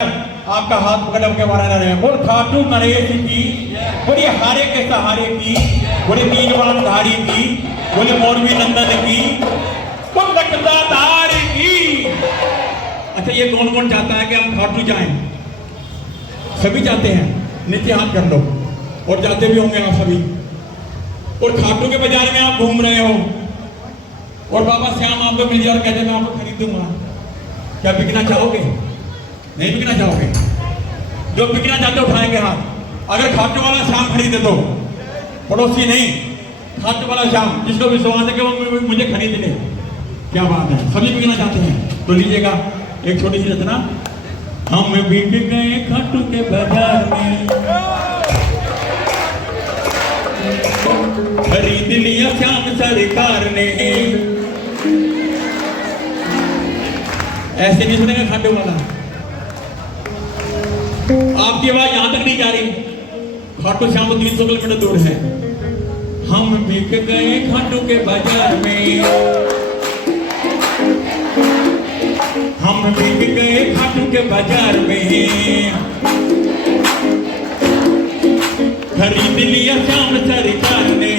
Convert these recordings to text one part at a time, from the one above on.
आपका हाथ पकड़ के मारा रहे बोल खाटू नरेश की, बोले हारे के सहारे की, बोले तीनवान धारी की, बोले मौलवी नंदन की, बोल रक्तदार की। अच्छा ये कौन कौन चाहता है कि हम खाटू जाएं? सभी चाहते हैं, नीचे हाथ कर लो। और जाते भी होंगे आप सभी। और खाटू के बाजार में आप घूम रहे हो और बाबा श्याम आपको मिल जाए और कहते मैं आपको खरीदूंगा, क्या बिकना चाहोगे? नहीं बिकना चाहोगे? जो बिकना चाहते उठाएंगे हाथ। अगर खाटू वाला श्याम खरीदे तो पड़ोसी नहीं, खाटू वाला श्याम जिसको विश्वास है कि वो मुझे खरीद ले। क्या बात है, सभी बिकना चाहते हैं तो लीजिएगा एक छोटी सी रचना। हम बिक गए खाटू के बाजार में, खरीद लिया श्याम सरकार ने। ऐसे नहीं सुनेगा खाटू वाला। आपकी आवाज यहां तक नहीं जा रही, खाटू श्याम 300 किलोमीटर दूर है। हम बिक गए खाटू के बाजार में, हम बिक गए खाटू के बाजार में, खरीद लिया श्याम सरकार ने,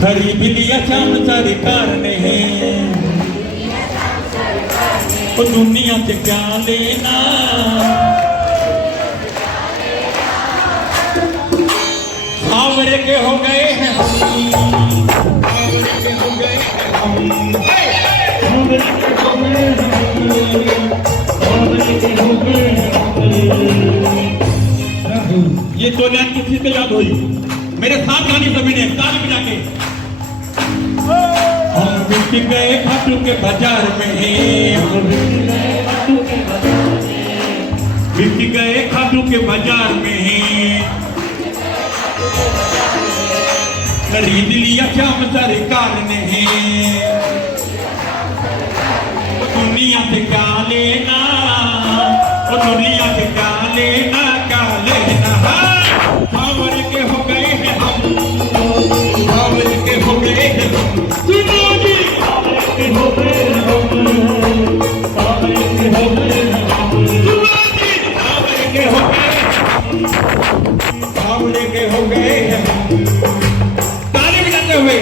खरीद लिया श्याम सरकार ने। तो दुनिया से क्या लेना, सावरे के हो गए हैं हम, सावरे के हो गए हैं हम, सावरे के हो गए हैं, सावरे के हो गए हैं। ये तो लाइन किसी पे याद हुई? मेरे साथ गानी सभी ने ताली बजा के। हम बिक गए खाटू के बाजार में, बिक गए खाटू के बाजार में, खरीद लिया श्याम सरकार ने। दुनिया से क्या लेना, दुनिया से क्या लेना, क्या लेना। सावर के हो गए हैं हम, सावर के हो गए हैं हम, हो गए हम, सावर के हो गए हम, सावर के हो गए, सावर के हो गए हैं हम। ताली बजाते हुए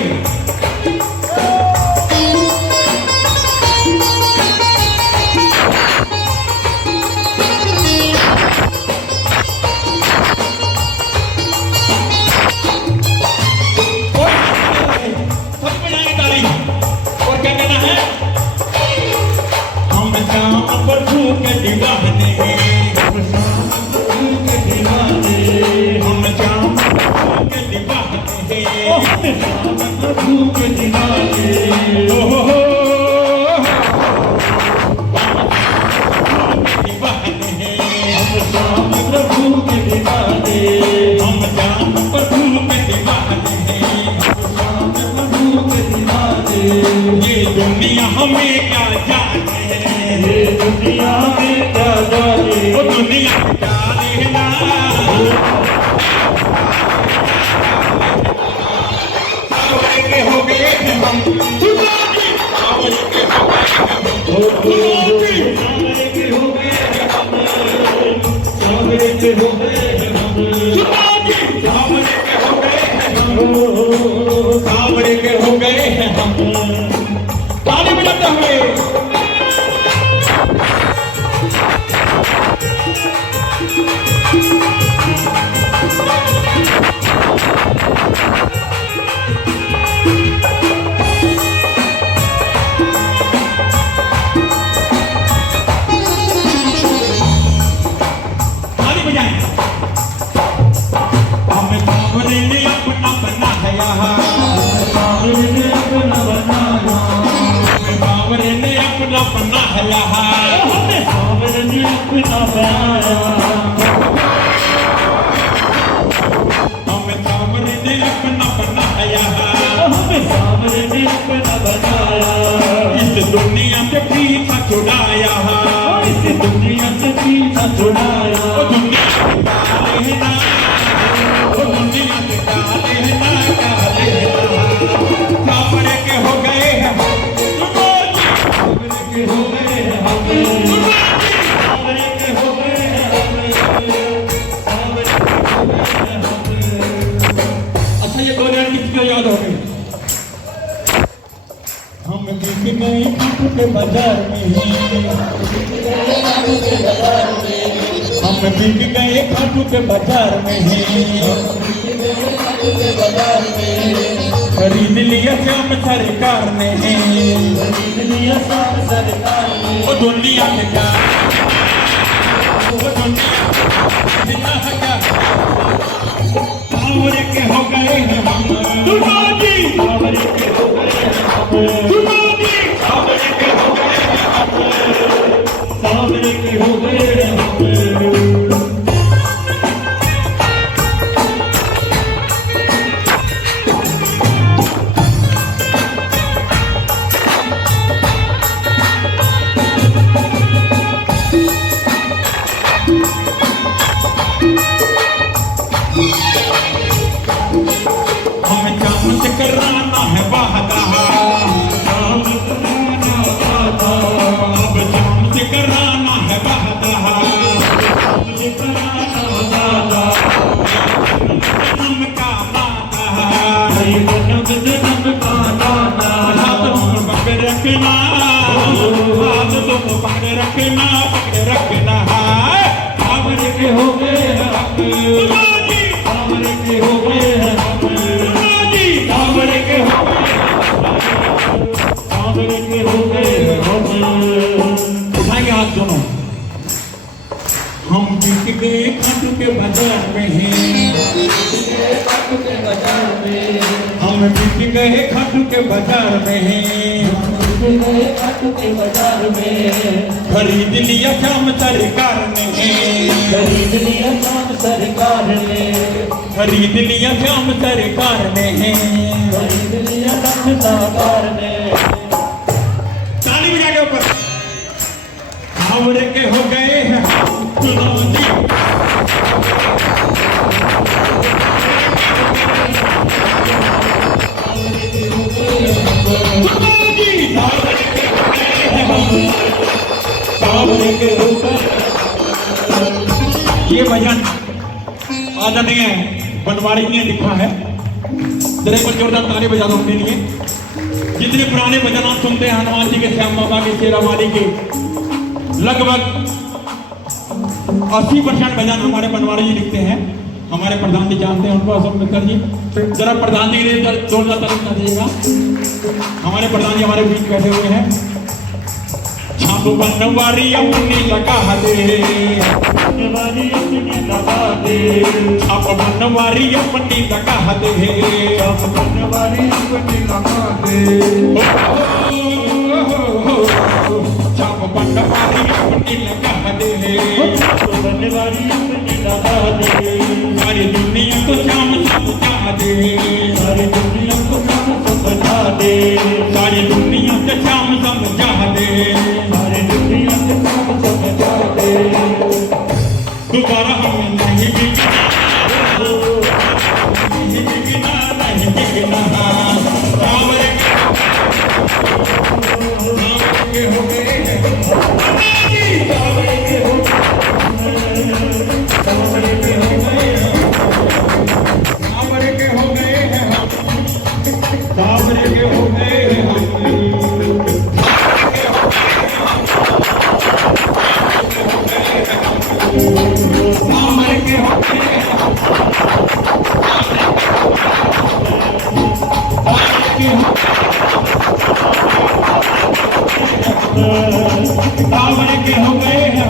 दुनिया हमें क्या जाने, ये दुनिया में क्या जाने, वो दुनिया क्या लेना। सावर के हो गए हैं हम, सावर के हो गए हैं हम, सावर के हो गए हैं हम, सावर के हो गए हैं हम, सावर के हो गए हैं हम, सावर के हो गए हैं हम। ताली बजाते हुए ताली बजाएं। हमें सावरे ने अपना बनाया, सावरे ने अपना बनाया, सावरे ने अपना बनाया, हमें सावरे ने अपना बनाया, हमें सावरे ने अपना बनाया, हमें सावरे ने अपना बनाया। इस दुनिया से पीछा छुड़ाया, इस दुनिया से पीछा छुड़ाया। वो दुनिया से क्या लेना, वो दुनिया से क्या लेना, क्या लेना। सावरे के हो गए हैं, सावरे के हो गए हैं हम, सांवरे के हो गए हैं हम, सांवरे के हो गए हैं हम। अच्छा ये दो लाइन किसको याद हो गई? हम बिक गए खाटू के बाजार में, हम बिक गए खाटू के बाजार में, खरीद लिया श्याम सरकार ने, खरीद लिया श्याम सरकार ने, वो दुनिया के क्या, वो दुनिया का सांवरे के हो गए हैं हम, दुर्गाजी सांवरे के हो गए हैं हम, दुर्गाजी सांवरे के हो गए हैं हम, सांवरे के हो गए हैं हम। हमें चामच कराना है वादा, अब चामच कराना है वादा, जन्म का नाता, जन्म का नाता, हाथ तुम पकड़ रखना, हाथ तुम पकड़ रखना, पकड़ रखना, सांवरे के हो गए हैं हम, सांवरे के हो गए हैं हम, सांवरे के हो गए हैं, सांवरे के हो गए हैं हम। उठाएंगे हाथ दोनों। हम बिक गए खाटू के बाजार में हैं, खाटू के बाजार में, हम बिक गए खाटू के बाजार में हैं, खाटू के बाजार में, खरीद लिया श्याम सरकार ने, खरीद लिया श्याम सरकार ने, खरीद लिया श्याम सरकार ने, खरीद लिया श्याम सरकार ने। ताली बजा के ऊपर। सांवरे के हो गए हैं दुर्गाजी, सांवरे के हो गए हैं हम। ये भजन आदरणीय बनवारी जी ने लिखा है। जरा एक बार जोरदार ताली बजा दो अपने लिए। जितने पुराने भजन आप सुनते हैं हनुमान जी के, श्याम बाबा के, शेरा वाली के, लगभग 80% भजन हमारे बनवारी जी लिखते हैं। हमारे प्रधान जी जानते हैं उनको, अशोक मित्तर जी। जरा प्रधान जी के लिए जोरदार ताली बजा दीजिएगा। हमारे प्रधान जी हमारे बीच बैठे हुए हैं। छाप बनवारी अपनी लगा दे, बनवारी अपनी लगा दे, छाप बनवारी अपनी लगा दे, बनवारी अपनी लगा दे, छाप बनवारी अपनी लगा दे, बनवारी अपनी लगा दे, सारी दुनिया को श्याम समझा दे, सारी दुनिया को श्याम समझा दे, सारी दुनिया को श्याम समझा दे, सारी दुनिया को श्याम समझा दे। दोबारा हमें नहीं बिकना, नहीं बिकना, नहीं बिकना। सांवरे के हो गए हैं, सांवरे के हो गए हैं, सांवरे के हो गए हैं, सांवरे के हो गए हैं, सांवरे के हो गए हैं। सांवरे के हो गए सांवरे के हो गए हैं,